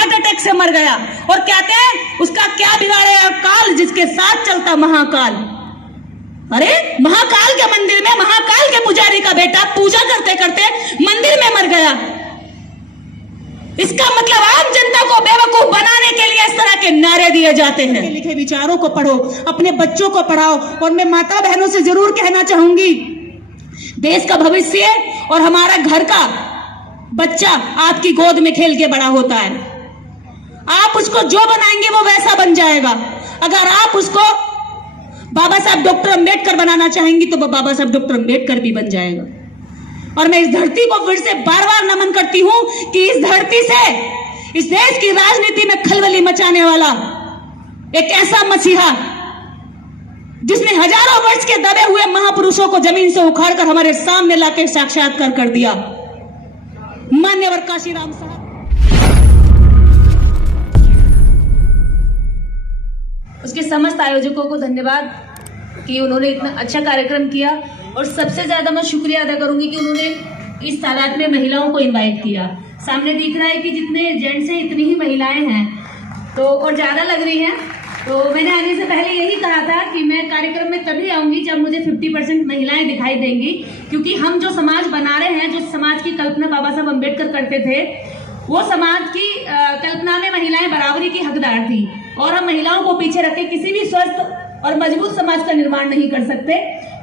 Heart attack से मर गया। और कहते हैं उसका क्या बिगाड़े काल, जिसके साथ चलता महाकाल। अरे महाकाल के मंदिर में महाकाल के पुजारी का बेटा पूजा करते करते मंदिर में मर गया। इसका मतलब आम जनता को बेवकूफ बनाने के लिए इस तरह के नारे दिए जाते हैं। लिखे विचारों को पढ़ो, अपने बच्चों को पढ़ाओ। और मैं माता बहनों से जरूर कहना चाहूंगी, देश का भविष्य और हमारा घर का बच्चा आपकी गोद में खेल के बड़ा होता है। आप उसको जो बनाएंगे वो वैसा बन जाएगा। अगर आप उसको बाबा साहब डॉक्टर अंबेडकर बनाना चाहेंगी तो वो बाबा साहब डॉक्टर अंबेडकर भी बन जाएगा। और मैं इस धरती को फिर से बार बार नमन करती हूं कि इस धरती से इस देश की राजनीति में खलबली मचाने वाला एक ऐसा मसीहा जिसने हजारों वर्ष के दबे हुए महापुरुषों को जमीन से उखाड़कर हमारे सामने लाके साक्षात्कार कर दिया, मान्यवर काशीराम साहब। उसके समस्त आयोजकों को धन्यवाद कि उन्होंने इतना अच्छा कार्यक्रम किया। और सबसे ज्यादा मैं शुक्रिया अदा करूंगी कि उन्होंने इस तादाद में महिलाओं को इनवाइट किया। सामने दिख रहा है कि जितने जेंट्स हैं इतनी ही महिलाएं हैं, तो और ज्यादा लग रही हैं। तो मैंने आने से पहले यही कहा था कि मैं कार्यक्रम में तभी आऊंगी जब मुझे 50% महिलाएं दिखाई देंगी, क्योंकि हम जो समाज बना रहे हैं, जो समाज की कल्पना बाबा साहब अम्बेडकर करते थे, वो समाज की कल्पना में महिलाएं बराबरी की हकदार थी। और हम महिलाओं को पीछे रख के किसी भी स्वस्थ और मजबूत समाज का निर्माण नहीं कर सकते।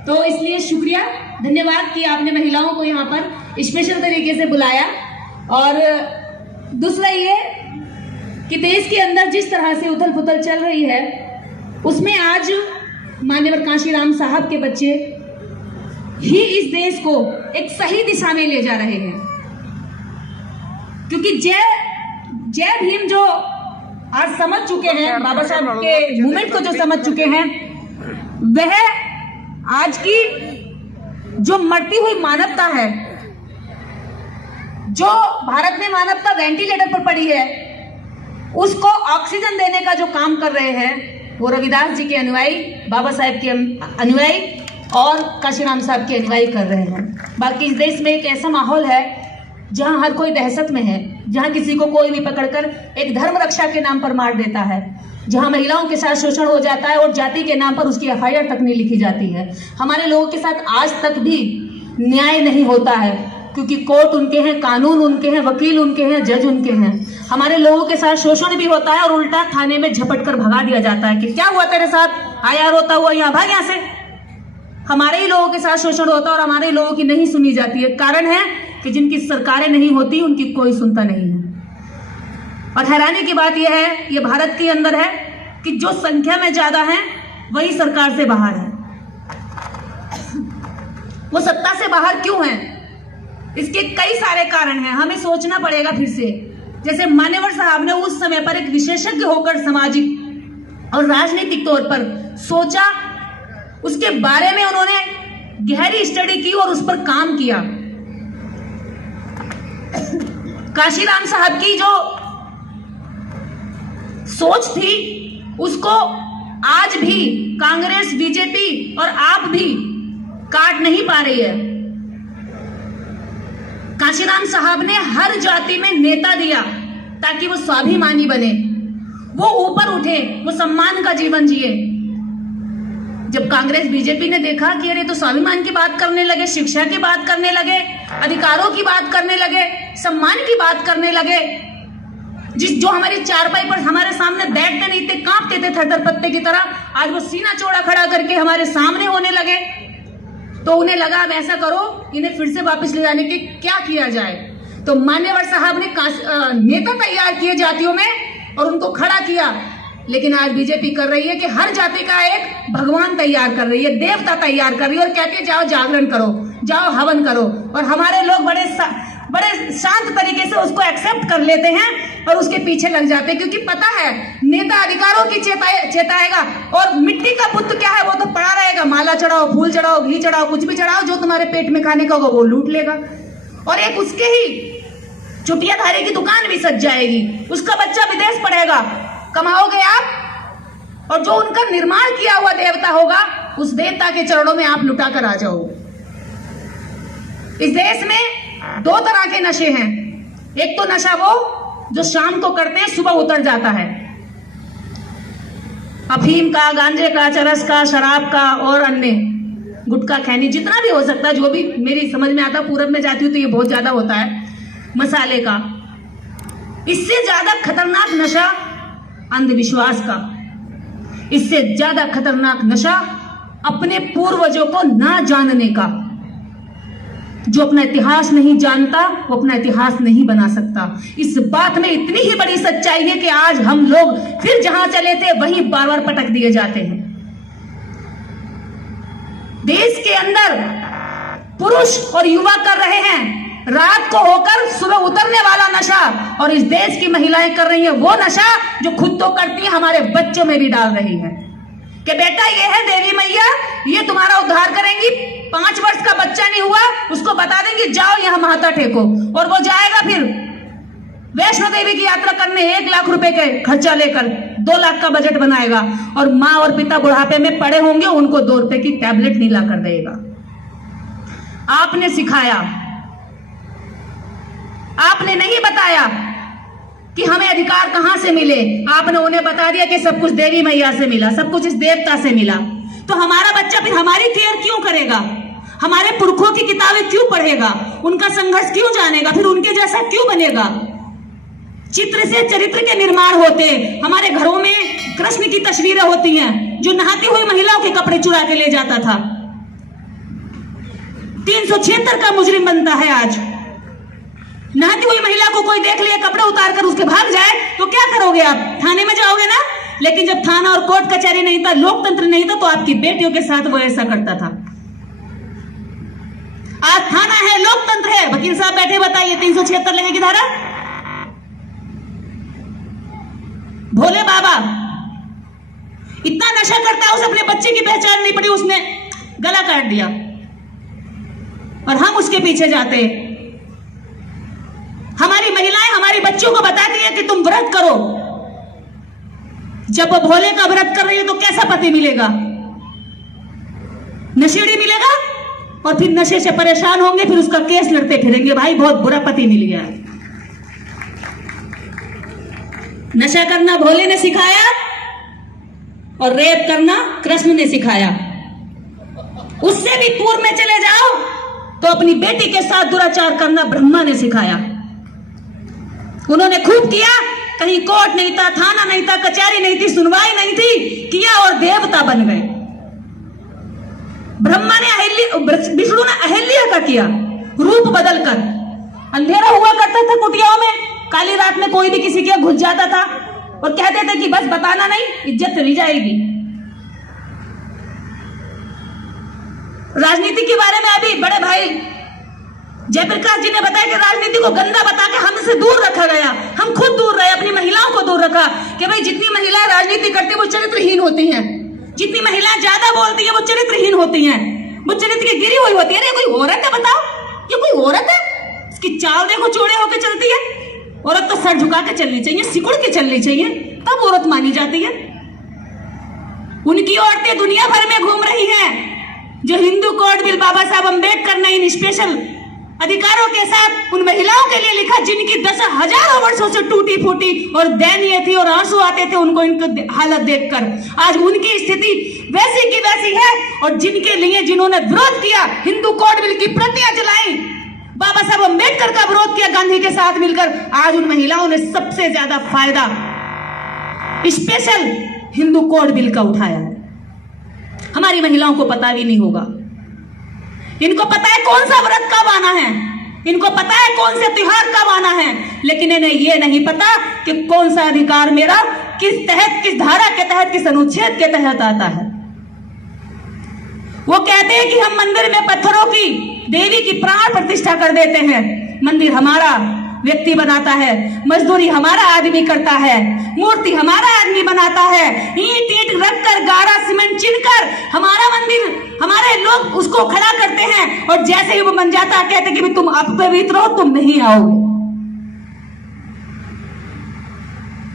तो इसलिए शुक्रिया, धन्यवाद कि आपने महिलाओं को यहाँ पर स्पेशल तरीके से बुलाया। और दूसरा ये कि देश के अंदर जिस तरह से उथल पुथल चल रही है, उसमें आज मान्यवर काशीराम साहब के बच्चे ही इस देश को एक सही दिशा में ले जा रहे हैं। क्योंकि जय भीम जो आज समझ चुके हैं, बाबा साहब के मूवमेंट को जो समझ चुके हैं, वह आज की जो मरती हुई मानवता है, जो भारत में मानवता वेंटिलेटर पर पड़ी है, उसको ऑक्सीजन देने का जो काम कर रहे हैं, वो रविदास जी के अनुयायी, बाबा साहब के अनुयायी और काशीराम साहब के अनुयायी कर रहे हैं। बाकी इस देश में एक ऐसा माहौल है जहां हर कोई दहशत में है, जहां किसी को कोई भी पकड़कर एक धर्म रक्षा के नाम पर मार देता है, जहां महिलाओं के साथ शोषण हो जाता है और जाति के नाम पर उसकी एफआईआर तक नहीं लिखी जाती है। हमारे लोगों के साथ आज तक भी न्याय नहीं होता है, क्योंकि कोर्ट उनके हैं, कानून उनके हैं, वकील उनके हैं, जज उनके हैं। हमारे लोगों के साथ शोषण भी होता है और उल्टा थाने में झपट कर भगा दिया जाता है कि क्या हुआ तेरे साथ, आया रोता हुआ यहाँ भाग यहाँ से। हमारे ही लोगों के साथ शोषण होता है और हमारे लोगों की नहीं सुनी जाती है। कारण है कि जिनकी सरकारें नहीं होती उनकी कोई सुनता नहीं है। और हैरानी की बात यह है, ये भारत के अंदर है कि जो संख्या में ज्यादा है वही सरकार से बाहर है। वो सत्ता से बाहर क्यों है? इसके कई सारे कारण हैं, हमें सोचना पड़ेगा फिर से। जैसे मान्यवर साहब ने उस समय पर एक विशेषज्ञ होकर सामाजिक और राजनीतिक तौर पर सोचा, उसके बारे में उन्होंने गहरी स्टडी की और उस पर काम किया। काशीराम साहब की जो सोच थी उसको आज भी कांग्रेस, बीजेपी और आप भी काट नहीं पा रही है। काशीराम साहब ने हर जाति में नेता दिया ताकि वो स्वाभिमानी बने, वो ऊपर उठे, वो सम्मान का जीवन जिए। जब कांग्रेस बीजेपी ने देखा कि अरे तो स्वाभिमान की बात करने लगे, शिक्षा की बात करने लगे, अधिकारों की बात करने लगे, सम्मान की बात करने लगे, जो हमारी चारपाई पर हमारे सामने बैठते नहीं थे, कांपते थे थरथर पत्ते की तरह, आज वो सीना चौड़ा खड़ा करके हमारे सामने होने लगे। तो उन्हें लगा अब ऐसा करो, इन्हें फिर से वापस ले जाने के क्या किया जाए। तो मान्यवर साहब ने नेता तैयार किए जातियों में और उनको खड़ा किया। लेकिन आज बीजेपी कर रही है कि हर जाति का एक भगवान तैयार कर रही है, देवता तैयार कर रही है और कहती है जाओ जागरण करो, जाओ हवन करो। और हमारे लोग बड़े शांत तरीके से उसको एक्सेप्ट कर लेते हैं और उसके पीछे लग जाते हैं, क्योंकि पता है नेता अधिकारों की चेताएगा और मिट्टी का बुत क्या है वो तो पड़ा रहेगा। माला चढ़ाओ, फूल चढ़ाओ, घी चढ़ाओ, कुछ भी चढ़ाओ, जो तुम्हारे पेट में खाने का होगा वो लूट लेगा। और एक उसके ही चुटिया धारे की दुकान भी सज जाएगी, उसका बच्चा विदेश पढ़ेगा, कमाओगे आप, और जो उनका निर्माण किया हुआ देवता होगा उस देवता के चरणों में आप लुटा कर आ जाओ। इस देश में दो तरह के नशे हैं। एक तो नशा वो जो शाम को करते हैं सुबह उतर जाता है। अफीम का, गांजे का, चरस का, शराब का और अन्य गुटखा खैनी, जितना भी हो सकता है, जो भी मेरी समझ में आता है। पूरब में जाती हूँ तो ये बहुत ज्यादा होता है, मसाले का। इससे ज्यादा खतरनाक नशा अंधविश्वास का, इससे ज्यादा खतरनाक नशा अपने पूर्वजों को ना जानने का। जो अपना इतिहास नहीं जानता वो अपना इतिहास नहीं बना सकता। इस बात में इतनी ही बड़ी सच्चाई है कि आज हम लोग फिर जहां चले थे वहीं बार बार पटक दिए जाते हैं। देश के अंदर पुरुष और युवा कर रहे हैं रात को होकर सुबह उतरने वाला नशा, और इस देश की महिलाएं कर रही हैं वो नशा जो खुद तो करती हैं, हमारे बच्चों में भी डाल रही है कि बेटा ये है देवी मैया, ये तुम्हारा उद्धार करेंगी। 5 वर्ष का बच्चा नहीं हुआ उसको बता देंगे जाओ यहां माता टेको, और वो जाएगा फिर वैष्णो देवी की यात्रा करने 1 लाख रुपए के खर्चा लेकर 2 लाख का बजट बनाएगा, और माँ और पिता बुढ़ापे में पड़े होंगे, उनको 2 रुपए की टैबलेट नहीं ला कर देगा। आपने सिखाया, आपने नहीं बताया कि हमें अधिकार कहां से मिले। आपने उन्हें बता दिया कि सब कुछ देवी मैया से मिला, सब कुछ इस देवता से मिला। तो हमारा बच्चा फिर हमारी केयर क्यों करेगा, हमारे पुरखों की किताबें क्यों पढ़ेगा, उनका संघर्ष क्यों जानेगा, फिर उनके जैसा क्यों बनेगा। चित्र से चरित्र के निर्माण होते, हमारे घरों में कृष्ण की तस्वीरें होती हैं, जो नहाती हुई महिलाओं के कपड़े चुरा के ले जाता था। 376 का मुजरिम बनता है आज। नहाती हुई महिला को कोई देख लिया कपड़े उतार कर उसके भाग जाए तो क्या करोगे आप, थाने में जाओगे ना। लेकिन जब थाना और कोर्ट कचहरी नहीं था, लोकतंत्र नहीं था, तो आपकी बेटियों के साथ वो ऐसा करता था। आज थाना है, लोकतंत्र है, वकील साहब बैठे, बताइए 376 लगेगी धारा। भोले बाबा इतना नशा करता है, उसे अपने बच्चे की पहचान नहीं पड़ी, उसने गला काट दिया और हम उसके पीछे जाते। हमारी महिलाएं हमारी बच्चों को बताती है कि तुम व्रत करो। जब वो भोले का व्रत कर रही है तो कैसा पति मिलेगा, नशेड़ी मिलेगा, और फिर नशे से परेशान होंगे, फिर उसका केस लड़ते फिरेंगे, भाई बहुत बुरा पति मिल गया है। नशा करना भोले ने सिखाया और रेप करना कृष्ण ने सिखाया। उससे भी पूर्व में चले जाओ तो अपनी बेटी के साथ दुराचार करना ब्रह्मा ने सिखाया। उन्होंने खूब किया, कहीं कोर्ट नहीं था, थाना नहीं था, कचहरी नहीं थी, सुनवाई नहीं थी, किया और देवता बन गए। ब्रह्मा ने विष्णु ने अहिल्या का किया, रूप बदलकर। अंधेरा हुआ करता था कुटियाओं में, काली रात में कोई भी किसी के घुस जाता था और कहते थे कि बस बताना नहीं, इज्जत चली जाएगी। राजनीति के बारे में अभी बड़े भाई जयप्रकाश जी ने बताया कि राजनीति को गंदा बता के हमसे दूर रखा गया। हम खुद दूर रहे, अपनी महिलाओं को दूर रखा कि भाई जितनी महिलाएं राजनीति करती है वो चरित्रहीन होती हैं, जितनी महिलाएं ज्यादा बोलती है वो चरित्रहीन होती हैं, वो चरित्र की गिरी हुई होती है। अरे कोई औरत है, बताओ ये कोई औरत है, इसकी चाल देखो चौड़े होकर चलती है। औरत तो सर झुका के चलनी चाहिए, सिकुड़ के चलनी चाहिए, तब औरत मानी जाती है। उनकी औरतें दुनिया भर में घूम रही हैं, जो हिंदू कोड बिल बाबा साहब अम्बेडकर ने इन स्पेशल अधिकारों के साथ उन महिलाओं के लिए लिखा, जिनकी दशा हजारों वर्षों से टूटी फूटी और दयनीय थी और आंसू आते थे उनको इनकी हालत देखकर। आज उनकी स्थिति वैसी की वैसी है, और जिनके लिए जिन्होंने विरोध किया, हिंदू कोड बिल की प्रतियां जलाई, बाबा साहब अम्बेडकर का विरोध किया गांधी के साथ मिलकर, आज उन महिलाओं ने सबसे ज्यादा फायदा स्पेशल हिंदू कोड बिल का उठाया। हमारी महिलाओं को पता भी नहीं होगा। इनको पता है कौन सा व्रत कब आना है, इनको पता है कौन से त्योहार कब आना है, लेकिन इन्हें ये नहीं पता कि कौन सा अधिकार मेरा किस तहत, किस धारा के तहत, किस अनुच्छेद के तहत आता है। वो कहते हैं कि हम मंदिर में पत्थरों की देवी की प्राण प्रतिष्ठा कर देते हैं। मंदिर हमारा व्यक्ति बनाता है, मजदूरी हमारा आदमी करता है, मूर्ति हमारा आदमी बनाता है, ईंट ईंट रखकर, गारा सीमेंट चिनकर हमारा मंदिर, हमारे लोग उसको खड़ा करते हैं, और जैसे ही वो बन जाता है कहते कि तुम अपवित्र हो, तुम नहीं आओगे,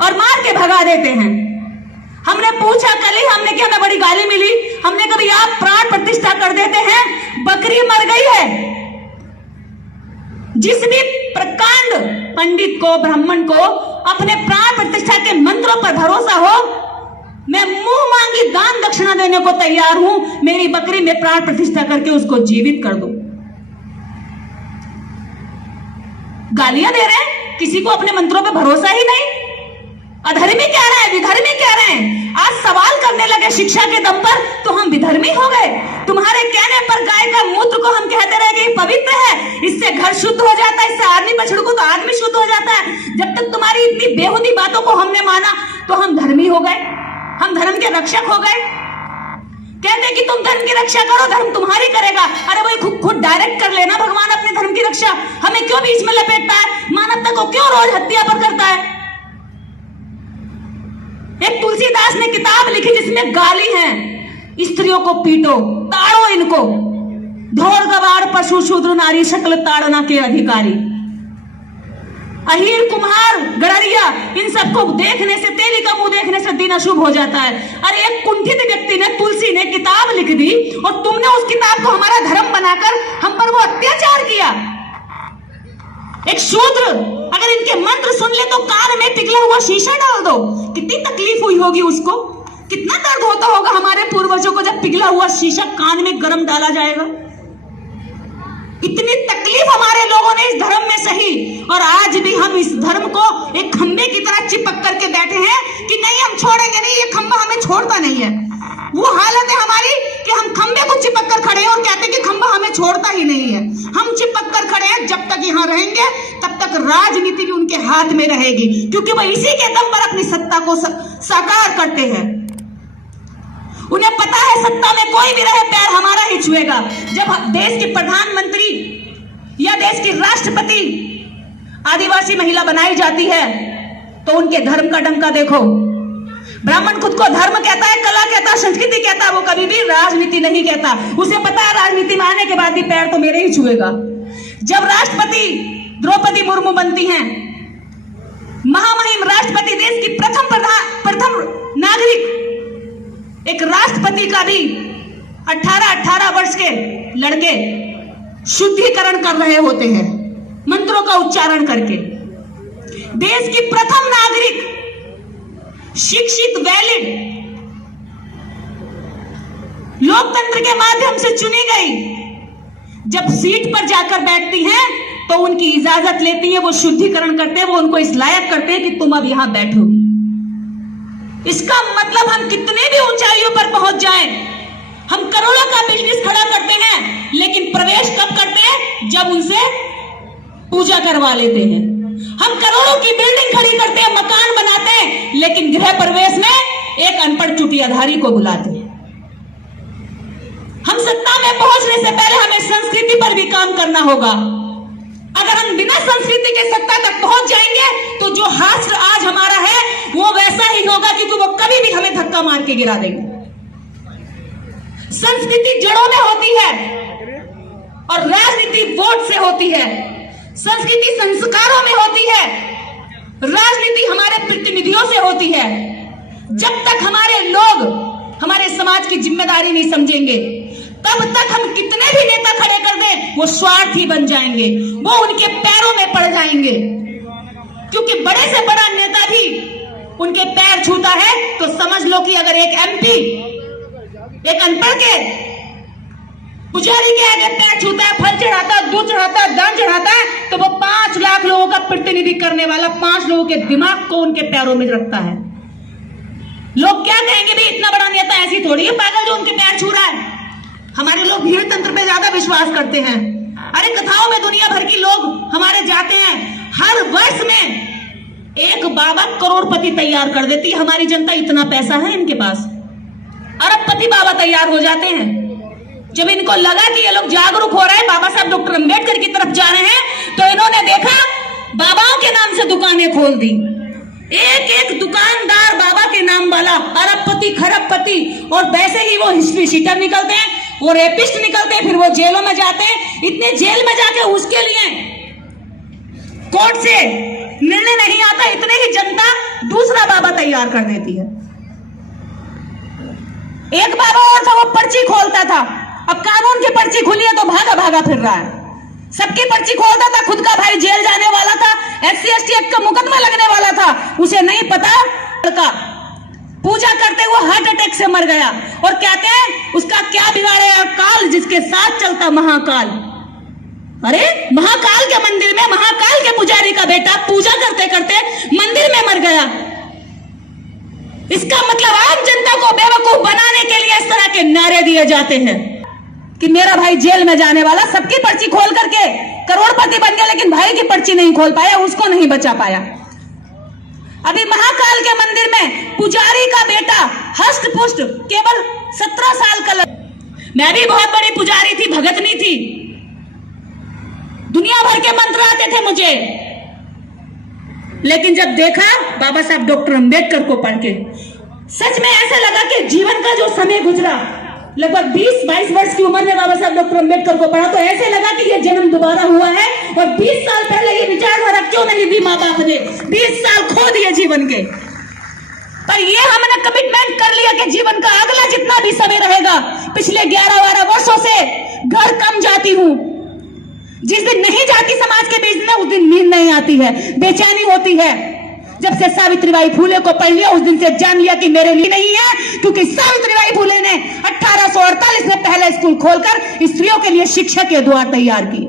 और मार के भगा देते हैं। हमने पूछा कल ही, हमने क्या, हमें बड़ी गाली मिली, हमने कभी आप प्राण प्रतिष्ठा कर देते हैं, बकरी मर गई है, जिस भी प्रकांड पंडित को, ब्राह्मण को अपने प्राण प्रतिष्ठा के मंत्रों पर भरोसा हो, मैं मुंह मांगी दान दक्षिणा देने को तैयार हूं। मेरी बकरी में प्राण प्रतिष्ठा करके उसको जीवित कर दो। गालियां दे रहे हैं, किसी को अपने मंत्रों पे भरोसा ही नहीं। अधर्मी कह रहे हैं, विधर्मी कह रहे हैं। आज सवाल करने लगे शिक्षा के दम पर तो हम विधर्मी हो गए। तुम्हारे कहने पर गाय का मूत्र को हम कहते रहे कि पवित्र है, इससे घर शुद्ध हो जाता है, इससे आदमी बछड़ू को तो आदमी शुद्ध हो जाता है। जब तक तुम्हारी इतनी बेहुदी बातों को हमने माना तो हम धर्मी हो गए, हम धर्म के रक्षक हो गए। कहते कि तुम धर्म की रक्षा करो, धर्म तुम्हारी करेगा। अरे वही खुद डायरेक्ट कर लेना भगवान अपने धर्म की रक्षा। हमें क्यों बीच में लपेटता है? मानवता को क्यों रोज हत्या पर करता है? एक तुलसीदास ने किताब लिखी जिसमें गाली है, स्त्रियों को पीटो, ताड़ो इनको, धोर गवार पशु शूद्र नारी शक्ल ताड़ना के अधिकारी। अहीर कुम्हार गड़रिया, इन सबको देखने से, तेली का मुंह देखने से दिन अशुभ हो जाता है। अरे एक कुंठित व्यक्ति ने, तुलसी ने किताब लिख दी और तुमने उस किताब को हमारा धर्म बनाकर हम पर वो अत्याचार किया। एक शूद्र अगर इनके मंत्र सुन ले तो कान में पिघला हुआ शीशा डाल दो, कितनी तकलीफ हुई होगी उसको, कितना दर्द होता होगा हमारे पूर्वजों को जब पिघला हुआ शीशा कान में गर्म डाला जाएगा। इतनी तकलीफ हमारे लोगों ने इस धर्म में सही, और आज भी हम इस धर्म को एक खंबे की तरह चिपक करके बैठे हैं कि नहीं हम छोड़ेंगे नहीं, ये खंबा हमें छोड़ता नहीं है। वो हालत है हमारी कि हम खंबे को चिपक कर खड़े हैं और कहते हैं कि खंबा हमें छोड़ता ही नहीं है। हम चिपक कर खड़े हैं, जब तक यहाँ रहेंगे तब तक राजनीति भी उनके हाथ में रहेगी, क्योंकि वो इसी के दम पर अपनी सत्ता को साकार करते हैं। उन्हें पता है सत्ता में कोई भी रहे पैर हमारा ही छुएगा। जब देश के प्रधानमंत्री या देश की राष्ट्रपति आदिवासी महिला बनाई जाती है तो उनके धर्म का डंका देखो। ब्राह्मण खुद को धर्म कहता है, कला कहता है, संस्कृति कहता है, वो कभी भी राजनीति नहीं कहता। उसे पता है राजनीति में आने के बाद भी पैर तो मेरे ही छुएगा। जब राष्ट्रपति द्रौपदी मुर्मू बनती हैं, महामहिम राष्ट्रपति, देश की प्रथम नागरिक, एक राष्ट्रपति का भी 18 वर्ष के लड़के शुद्धिकरण कर रहे होते हैं मंत्रों का उच्चारण करके। देश की प्रथम नागरिक, शिक्षित, वैलिड, लोकतंत्र के माध्यम से चुनी गई, जब सीट पर जाकर बैठती हैं तो उनकी इजाजत लेती है, वो शुद्धिकरण करते हैं, वो उनको इस लायक करते हैं कि तुम अब यहां बैठो। इसका मतलब हम कितने भी ऊंचाइयों पर पहुंच जाएं, हम करोड़ों का बिजनेस खड़ा करते हैं, लेकिन प्रवेश कब करते हैं? जब उनसे पूजा करवा लेते हैं। हम करोड़ों की बिल्डिंग खड़ी करते हैं, मकान बनाते हैं, लेकिन गृह प्रवेश में एक अनपढ़ चुटियाधारी को बुलाते हैं। हम सत्ता में पहुंचने से पहले हमें संस्कृति पर भी काम करना होगा। अगर हम बिना संस्कृति के सत्ता तक पहुंच जाएंगे तो जो हास्य आज हमारा है वो वैसा ही होगा, क्योंकि वो कभी भी हमें धक्का मार के गिरा देंगे। संस्कृति जड़ों में होती है और राजनीति वोट से होती है। संस्कृति संस्कारों में होती है, राजनीति हमारे प्रतिनिधियों से होती है। जब तक हमारे लोग हमारे समाज की जिम्मेदारी नहीं समझेंगे, तब तक हम कितने भी नेता खड़े कर दें वो स्वार्थी बन जाएंगे, वो उनके पैरों में पड़ जाएंगे। क्योंकि बड़े से बड़ा नेता भी उनके पैर छूता है तो समझ लो कि अगर एक एमपी एक अनपढ़ के पुजारी के आगे पैर छूता है, फल चढ़ाता है, दूध चढ़ाता है, दान चढ़ाता है, तो वो 5 लाख लोगों का प्रतिनिधि करने वाला 5 लोगों के दिमाग को उनके पैरों में रखता है। लोग क्या कहेंगे, भी इतना बड़ा नेता ऐसी थोड़ी है पागल जो उनके पैर छू रहा है। हमारे लोग भीड़ तंत्र पे ज्यादा विश्वास करते हैं। अरे कथाओं में दुनिया भर की लोग हमारे जाते हैं, हर वर्ष में एक बाबा करोड़पति तैयार कर देती है हमारी जनता। इतना पैसा है इनके पास, अरबपति बाबा तैयार हो जाते हैं। जब इनको लगा कि ये लोग जागरूक हो रहे हैं, बाबा साहब डॉक्टर अंबेडकर की तरफ जा रहे हैं, तो इन्होंने देखा बाबाओं के नाम से दुकानें खोल दी। एक एक दुकानदार बाबा के नाम वाला, अरबपति, खरबपति, और वैसे ही वो हिस्ट्री शीटर निकलते हैं, वो रेपिस्ट निकलते हैं, फिर वो जेलों में जाते हैं। इतने जेल में जाके उसके लिए कोर्ट से निर्णय नहीं आता, इतने ही जनता दूसरा बाबा तैयार कर देती है। एक बाबा और था, वो पर्ची खोलता था। अब कानून की पर्ची खुली है तो भागा भागा फिर रहा है। सबकी पर्ची खोलता था, खुद का भाई जेल जाने वाला था, SC/ST एक्ट का मुकदमा लगने वाला था, उसे नहीं पता लड़का पूजा करते हुए हार्ट अटैक से मर गया। और कहते हैं उसका क्या बिगाड़े काल, जिसके साथ चलता महाकाल। अरे महाकाल के मंदिर में महाकाल के पुजारी का बेटा पूजा करते करते मंदिर में मर गया। इसका मतलब आम जनता को बेवकूफ बनाने के लिए इस तरह के नारे दिए जाते हैं कि मेरा भाई जेल में जाने वाला, सबकी पर्ची खोल करके करोड़पति बन गया, लेकिन भाई की पर्ची नहीं खोल पाया, उसको नहीं बचा पाया। अभी महाकाल के मंदिर में पुजारी का बेटा हष्ट पुष्ट केवल 17 साल का। मैं भी बहुत बड़ी पुजारी थी, भगतनी थी, दुनिया भर के मंत्र आते थे मुझे, लेकिन जब देखा बाबा साहब डॉक्टर अंबेडकर को पढ़ के, सच में ऐसा लगा कि जीवन का जो समय गुजरा, लगभग 20-22 वर्ष की उम्र में बाबा साहब डॉक्टर अंबेडकर को पढ़ा तो ऐसे लगा कि ये जन्म दोबारा हुआ है और 20 साल पहले ये विचारधारा क्यों नहीं दी माँ बाप ने, 20 साल खो दिए जीवन के। पर ये हमने कमिटमेंट कर लिया कि जीवन का अगला जितना भी समय रहेगा, पिछले 11-12 वर्षों से घर कम जाती हूँ, जिस दिन नहीं जाती समाज के बीच में उस दिन नींद नहीं आती है, बेचैनी होती है। जब से सावित्रीबाई फुले को पढ़ लिया उस दिन से जान लिया कि मेरे लिए नहीं है, क्योंकि सावित्रीबाई फुले ने 1848 में पहला स्कूल खोलकर स्त्रियों के लिए शिक्षा के द्वार तैयार किए।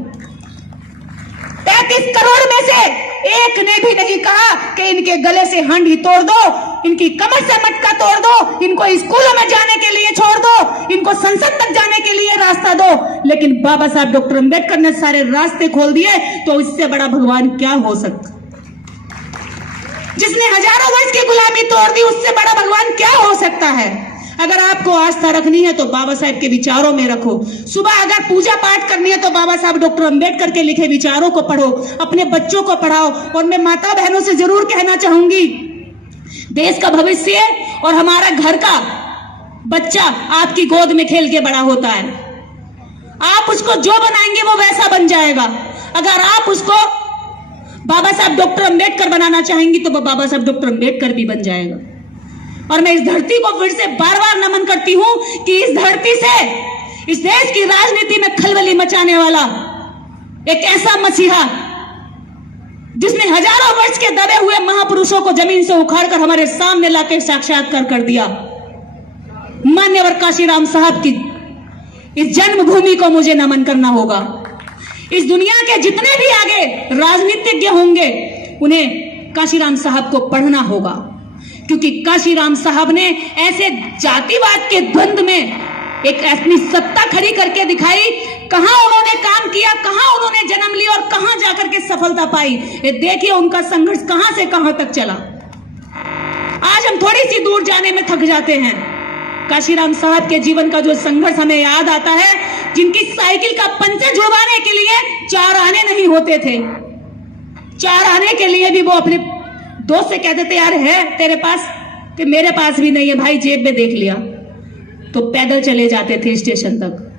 33 करोड़ में से एक ने भी नहीं कहा कि इनके गले से हंडी तोड़ दो, इनकी कमर से मटका तोड़ दो, इनको स्कूलों में जाने के लिए छोड़ दो, इनको संसद तक जाने के लिए रास्ता दो। लेकिन बाबा साहब डॉक्टर अंबेडकर ने सारे रास्ते खोल दिए, तो इससे बड़ा भगवान क्या हो सकता? जिसने हजारों वर्ष की गुलामी तोड़ दी, उससे बड़ा भगवान क्या हो सकता है? अगर आपको आस्था रखनी है तो बाबा साहब के विचारों में रखो। सुबह अगर पूजा पाठ करनी है तो बाबा साहब डॉक्टर अंबेडकर के लिखे विचारों को पढ़ो, अपने बच्चों को पढ़ाओ। और मैं माता बहनों से जरूर कहना चाहूंगी, देश का भविष्य और हमारा घर का बच्चा आपकी गोद में खेल के बड़ा होता है। आप उसको जो बनाएंगे वो वैसा बन जाएगा। अगर आप उसको बाबा साहब डॉक्टर अंबेडकर बनाना चाहेंगी तो वो बाबा साहब डॉक्टर अंबेडकर भी बन जाएगा। और मैं इस धरती को फिर से बार बार नमन करती हूं कि इस धरती से इस देश की राजनीति में खलबली मचाने वाला एक ऐसा मसीहा जिसने हजारों वर्ष के दबे हुए महापुरुषों को जमीन से उखाड़कर हमारे सामने लाके साक्षात्कार कर दिया, मान्यवर काशीराम साहब की इस जन्मभूमि को मुझे नमन करना होगा। इस दुनिया के जितने भी आगे राजनीतिज्ञ होंगे उन्हें काशीराम साहब को पढ़ना होगा, क्योंकि काशीराम साहब ने ऐसे जातिवाद के द्वंद्व में एक अपनी सत्ता खड़ी करके दिखाई। कहां उन्होंने काम किया, कहां उन्होंने जन्म लिया और कहां जाकर के सफलता पाई। ये देखिए उनका संघर्ष कहां से कहां तक चला। आज हम थोड़ी सी दूर जाने में थक जाते हैं। काशीराम साहब के जीवन का जो संघर्ष हमें याद आता है, जिनकी साइकिल का पंचर जुड़वाने के लिए 4 आने नहीं होते थे, 4 आने के लिए भी वो अपने दोस्त से कहते थे, यार है तेरे पास? कि मेरे पास भी नहीं है भाई, जेब में देख लिया। तो पैदल चले जाते थे स्टेशन तक।